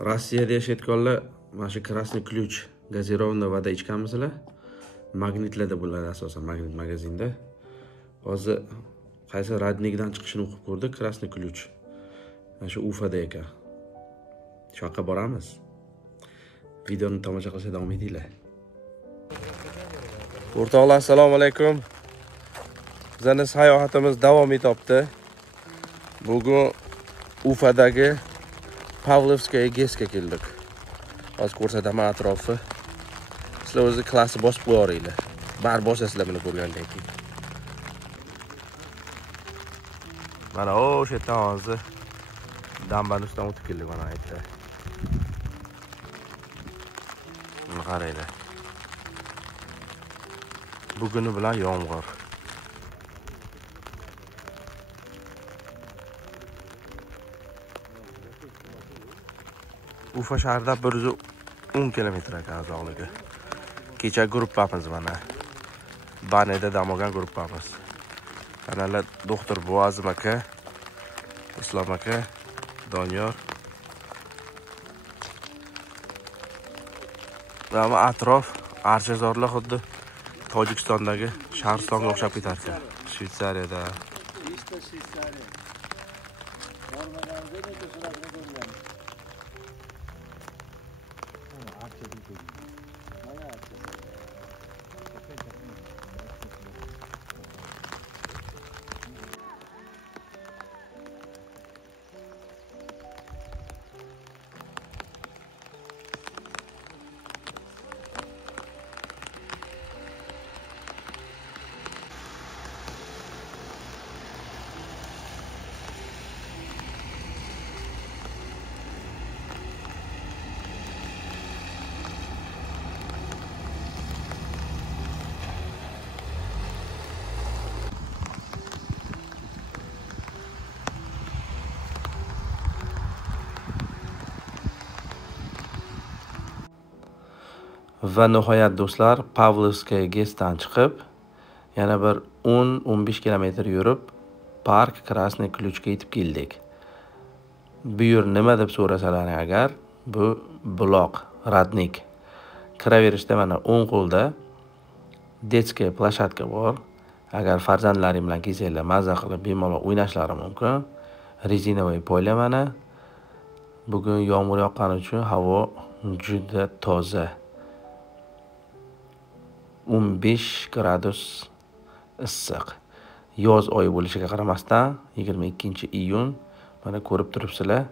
Rossiyada yashayotganlar mana shu Krasniy Ключ gazirованный voda ichganmisizlar? Magnitlarda bo'ladi asosan, magnit magazinda. Hozir qaysi radnikdan chiqishini o'qib ko'rdik, Krasniy Ключ. Mana shu Ufada ekan. Shu yoqqa boramiz. Videoni tomosha qilishda davom etinglar. O'rtoqlar, assalomu alaykum. Bizning sayohatimiz davom etyapti. Bugun Ufadagi Pavlovskaya GESga keldik. Hozir ko'rsataman atrofni. Sizlar o'zi klassni bosib qo'yaveringlar. Bar bosasizlar buni ko'rgandan keyin. Mana o'sha yerdan hozir dambani ustidan o'tib keldik mana aytdi. Buni qaranglar. Buguni bilan yomg'ir. Ufa shahrida 110 kilometr ekan uzoqligi. Kecha gruppamiz mana. Baneda dam olgan gruppamiz. Qanalar doktor Boazim aka, Islom aka, Doniyor. Mana atrof archazorlar xuddi Tojikistondagi Shahristonga o'xshab ketar ekan. Shvetsariyada. Va nihoyat do'stlar, Pavlovskaya GESdan chiqib, yana bir 10-15 kilometr yurib, Park Krasniy Ключga yetib keldik. Bu yer nima deb so'rasalar agar, bu buloq, radnik. Kiraverishda mana o'ng qo'lda detskiy plashatka bor. Agar farzandlaring bilan kelsanglar, maza qilib bemalol o'ynashlari mumkin. Rezinovoy poyla mana. Bugun yomg'ir yoqqani uchun havo juda toza. 15 gradus issiq. Yoz oyi bo'lishiga qaramasdan 22-iyun mana ko'rib turibsizlar.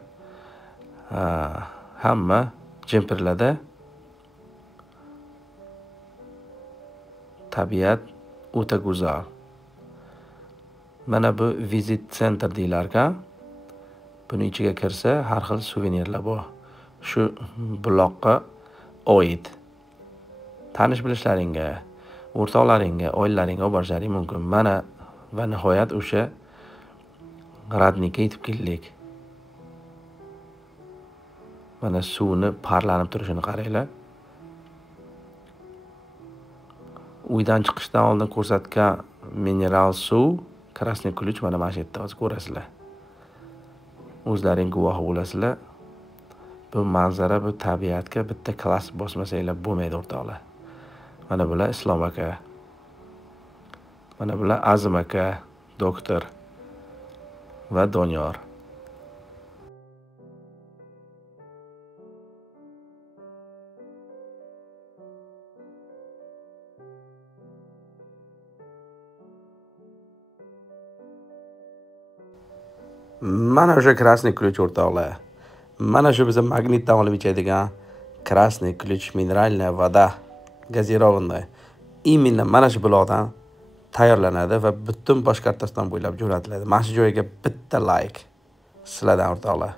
Hamma jemperlarda. Tabiat o'ta go'zal. Mana bu visit center deyilar ekan. Buni ichiga kirsa har xil suvenirlar bor. Shu buloqqa oid. Tanish bilishlaringga, o'rtoqlaringga, oilalaringga olib borishlaring mumkin. Mana va nihoyat o'sha radnikka yetib keldik. Mana suvni parlanib turishini qaranglar. Uydan chiqishdan oldin ko'rsatgan mineral suv, Krasniy Ключ mana shu yerda hozir ko'rasizlar. O'zlaring guvohi bo'lasizlar. Bu manzara, bu tabiatga bitta klass bosmasanglar bo'lmaydi o'rtoqlar. Mana bular Islom aka. Mana bular Azim aka, doktor va Doniyor. Mana o'sha Krasniy Ключ o'rtoqlar. Mana shu biza magnitdan olib ichadigan Krasniy Ключ mineralniy voda gazirovanная. Именно mana shu buloqdan tayyorlanadi va butun Boshqirdiston bo'ylab jo'natiladi. Mana shu joyga bitta like sizlardan o'rtoqlar.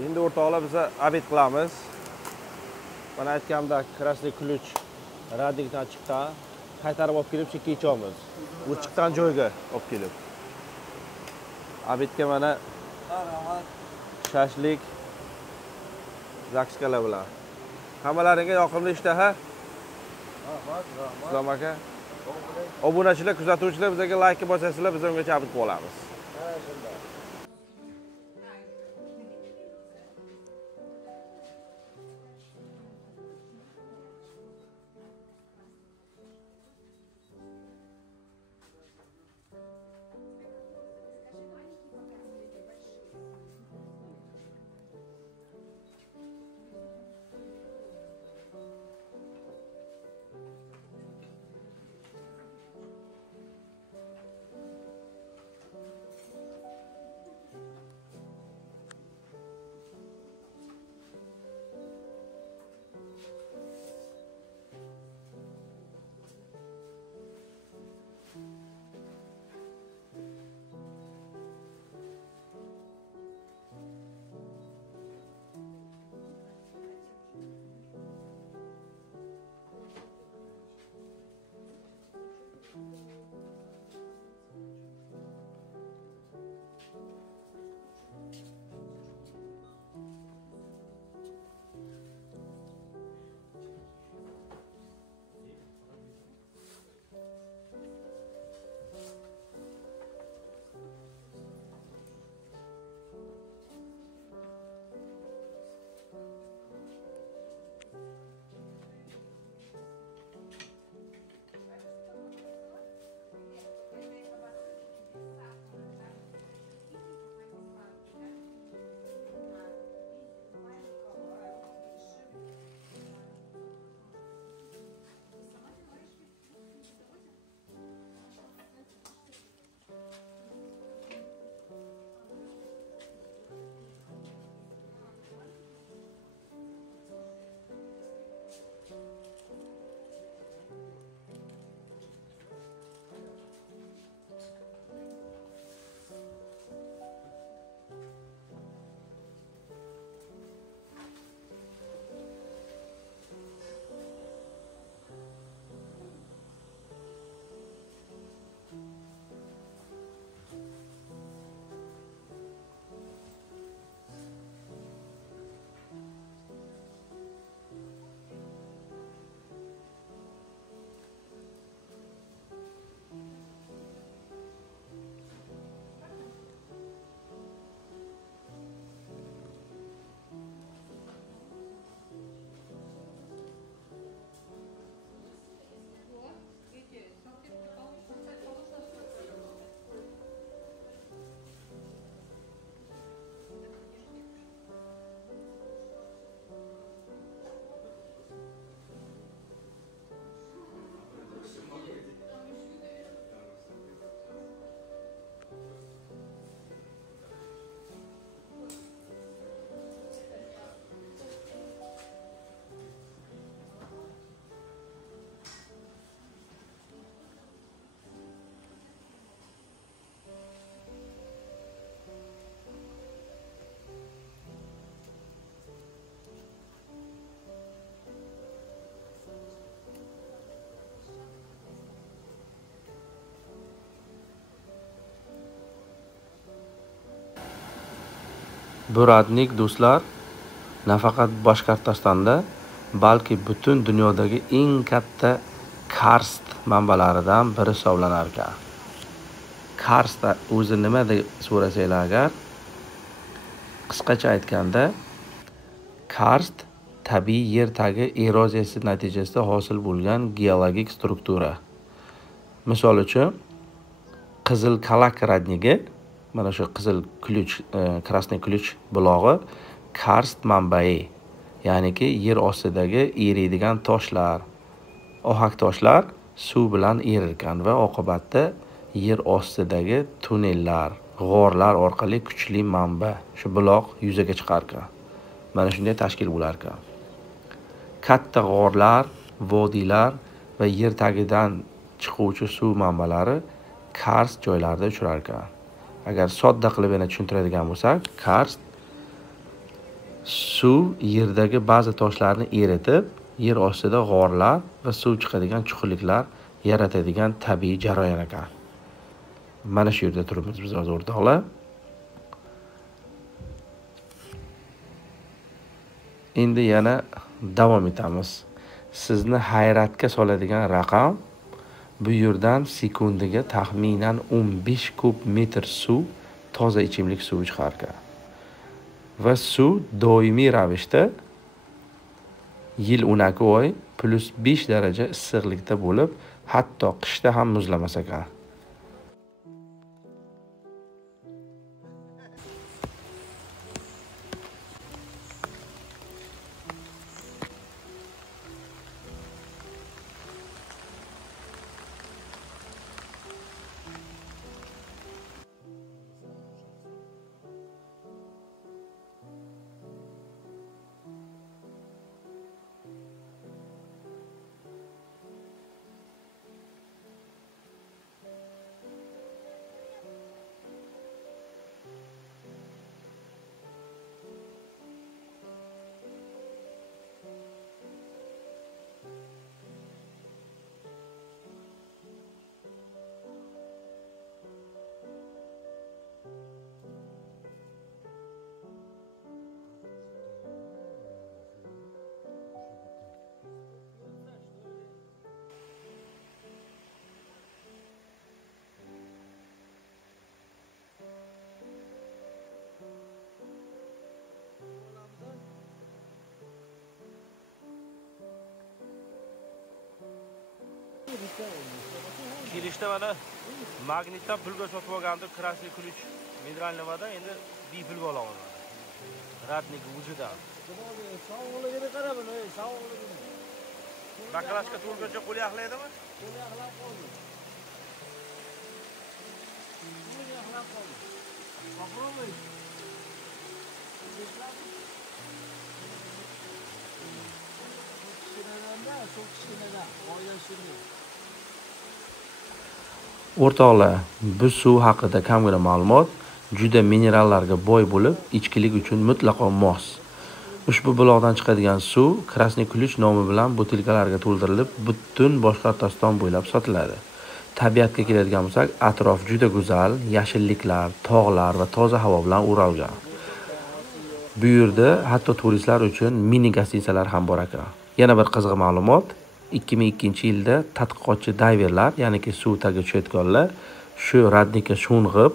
Endi o'rtoqlar biz obed qilamiz. Mana aytganimdek, krasniy ключ radnikdan chiqqan, qaytarib olib kelib chekka ichamiz. U chiqqan joyga olib kelib. Obedga mana shashlik zakskalar bilan. Hammalaringga yoqimli ishtaha. Islom aka. Obunachilar, kuzatuvchilar bizga like bosasizlar, biz ungacha obed qilamiz. Bu radnik do'stlar nafaqat Boshqirdistonda, balki butun dunyodagi eng katta karst manbalaridan biri hisoblanar ekan. Karst o'zi nima deb so'rasanglar agar, qisqacha aytganda, karst tabiiy yer tagi eroziyasi natijasida hosil bo'lgan geologik struktura. Misol uchun, Qizil Kalak radnigi, mana shu qizil ключ, krasniy ключ bulog'i karst manbai, ya'niki yer ostidagi eriydigan toshlar, ohak toshlar suv bilan erirkan va oqibatda yer ostidagi tunnellar, g'orlar orqali kuchli manba, shu buloq yuzaga chiqar ekan. Mana shunday tashkil bo'lar ekan. Katta g'orlar, vodiylar va yer tagidan chiquvchi suv manbalari karst joylarda uchrar ekan. Agar sodda qilib yana tushuntiradigan bo'lsak, karst Suv yerdagi ba'zi toshlarni eritib, yer ostida g'orlar va suv chiqadigan chuqurliklar yaratadigan tabiiy jarayon ekan. Mana shu yerda turibmiz biz hozir o'rtoqlar. Endi yana davom etamiz. Sizni hayratga soladigan raqam, bu yerdan sekundiga taxminan 15 kub metr suv, toza ichimlik suvi chiqar ekan. Va suv doimiy ravishda yil 12 oy +5 daraja issiqlikda bo'lib, hatto qishda ham muzlamas ekan. Kirishda mana magnitdan pulga sotib olgandim, krasniy ключ mineralniy voda, endi bepul olaman. Radnik vujida. Sog'lig'iga qarab, sog'lig'iga. Baklashka to'lguncha qo'l yaxlaydimi? Qo'l yaxlab qoldi. Qo'l yaxlab qoldi. Попробуй. O'rtoqlar, bu suv haqida kamgina ma'lumot, juda minerallarga boy bo'lib, ichkilik uchun mutlaqo mos. Ushbu buloqdan chiqadigan suv krasniy ключ nomi bilan butilkalarga to'ldirilib, butun Boshqirdiston bo'ylab sotiladi. Tabiatga keladigan bo'lsak, atrof juda go'zal, yashilliklar, tog'lar va toza havo bilan o'ralgan. Bu yerda hatto turistlar uchun mini gastitsalar ham bor ekan. Yana bir qiziq ma'lumot, 2002-yilda tadqiqotchi dayverlar, ya'niki suv tagiga tushayotganlar, shu radnikka sho'ng'ib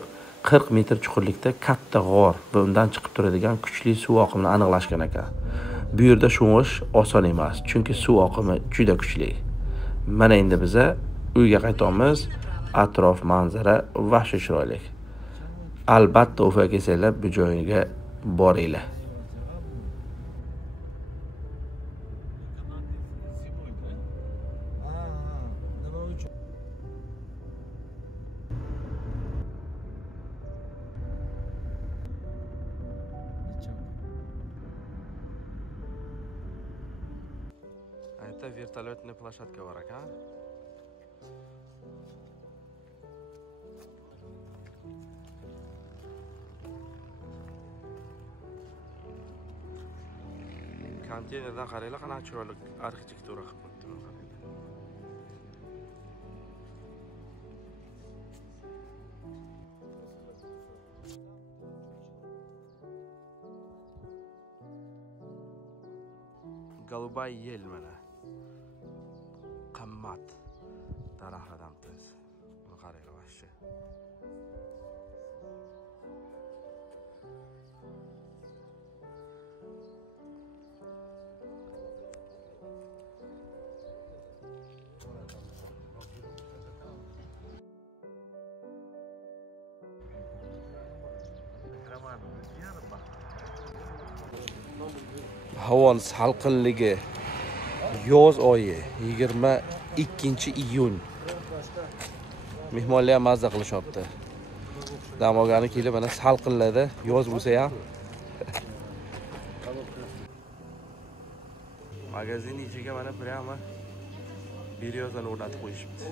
40 metr chuqurlikda katta g'or va undan chiqib turadigan kuchli suv oqimini aniqlashgan ekan. Bu yerda sho'ng'ish oson emas, chunki suv oqimi juda kuchli. Mana endi biza uyga qaytamiz. Atrof manzara vahshiy chiroyli. Albatta Ufa kelsanglar bu joyga boringlar. Это вертолетная площадка var ekan. Konteynerdan qaranglar, qanaqa chiroyli arxitektura qilib qo'yibdi. Голубая ель mana. Qimmat daraxtlardan biz. Buni qaranglar vashchi. Havoning salqinligi, yoz oyi 22-iyun. Mehmonlar ham mazza qilishyapti. Dam olgani kelib mana salqinlarda, yoz bo'lsa ham. Magazin ichiga mana prямо beryozani o'rnatib qo'yishibdi.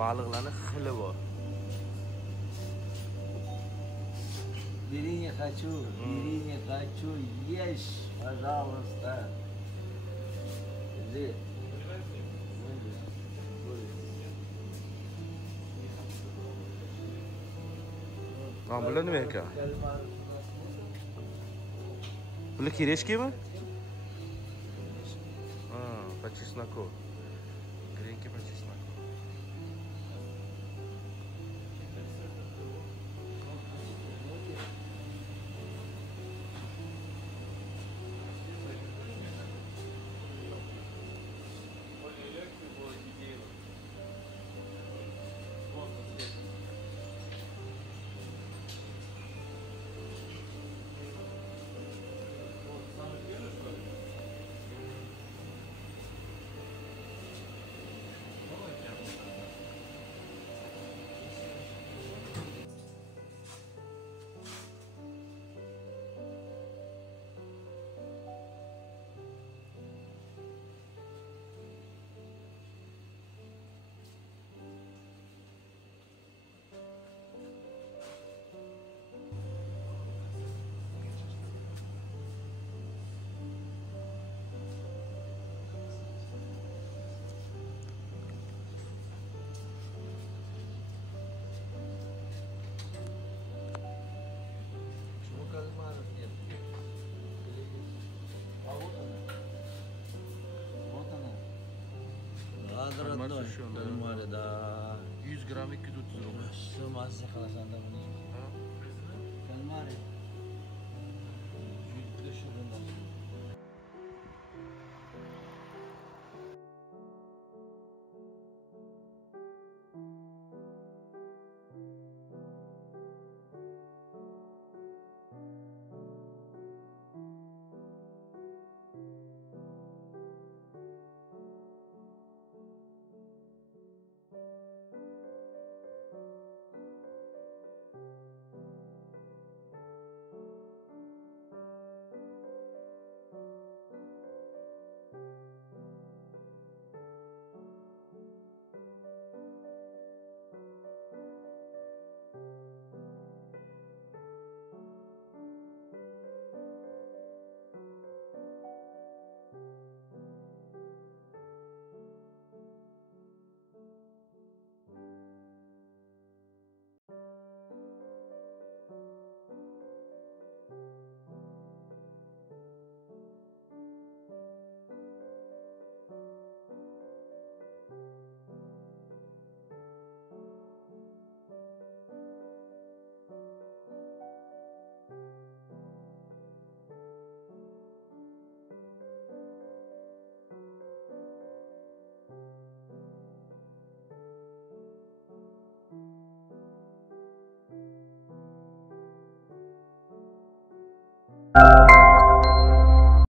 Baliqlarning xili bor. Бери не хочу, бери не хочу, ешь, пожалуйста. Иди. Bular nima ekan? Bular kireshkimi? По чесноку. Гренки по чесноку. Кальмары, да. 100 грамм 230 рубль. Что масса қаласанда bunu Кальмары.